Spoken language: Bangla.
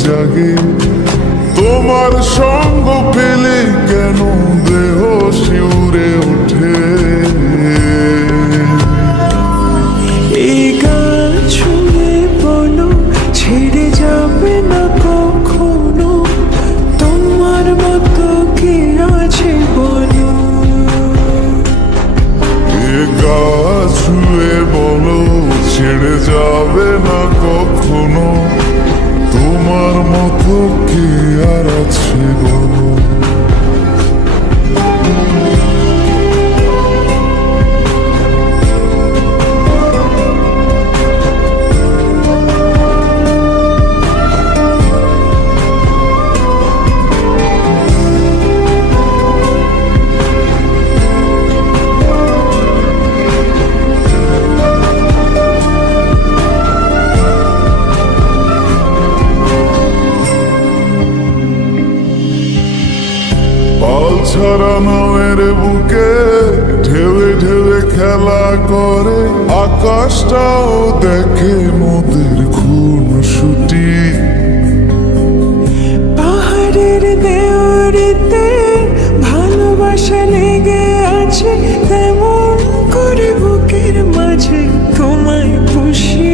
জাগে তোমার সঙ্গ পেলে কেন দেহ শিউরে ওঠে। এই গান শুনে বলো ছেড়ে যাবে না কখনো, তোমার মতো কে আছে বলো। এ গা ছুঁয়ে বলো ছেড়ে যাবে না কখনো, তোমার মতো কে আর আছে বলো। পাল ছাড়া নামের বুকে ঢেউে ঢেউে খেলা করে, আকাশটাও দেখে মোদের খুনসুটি। পাহাড়ের দেওয়ারিতে ভালোবাসা লেগে আছে, তেমন করে বুকের মাঝে তোমায় খুশি।